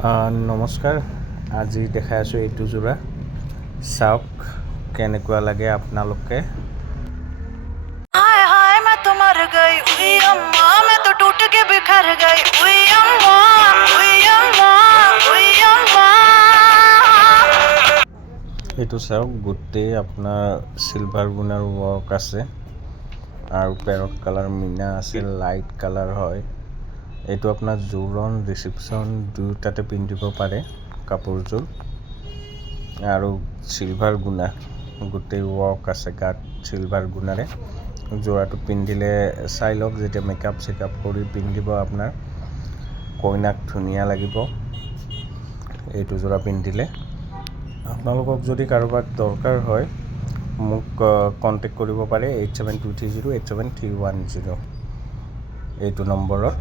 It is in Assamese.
নমস্কাৰ, আজি দেখাই আছোঁ এইটো যোৰা। চাওক কেনেকুৱা লাগে আপোনালোকে। এইটো চাওক, গোটেই আপোনাৰ চিলভাৰ গুণাৰ ৱৰ্ক আছে আৰু পেৰট কালাৰ মিনা আছে, লাইট কালাৰ হয়। এইটো আপোনাৰ জোৰণ ৰিচিপশ্যন দুয়োটাতে পিন্ধিব পাৰে কাপোৰযোৰ। আৰু চিলভাৰ গুণা গোটেই ৱৰ্ক আছে গাত চিলভাৰ গুণাৰে। যোৰাটো পিন্ধিলে চাই লওক, যেতিয়া মেকআপ চেকআপ কৰি পিন্ধিব আপোনাৰ কইনাক ধুনীয়া লাগিব এইটো যোৰা পিন্ধিলে। আপোনালোকক যদি কাৰোবাক দৰকাৰ হয় মোক কণ্টেক্ট কৰিব পাৰে 8723087310 এইটো নম্বৰত।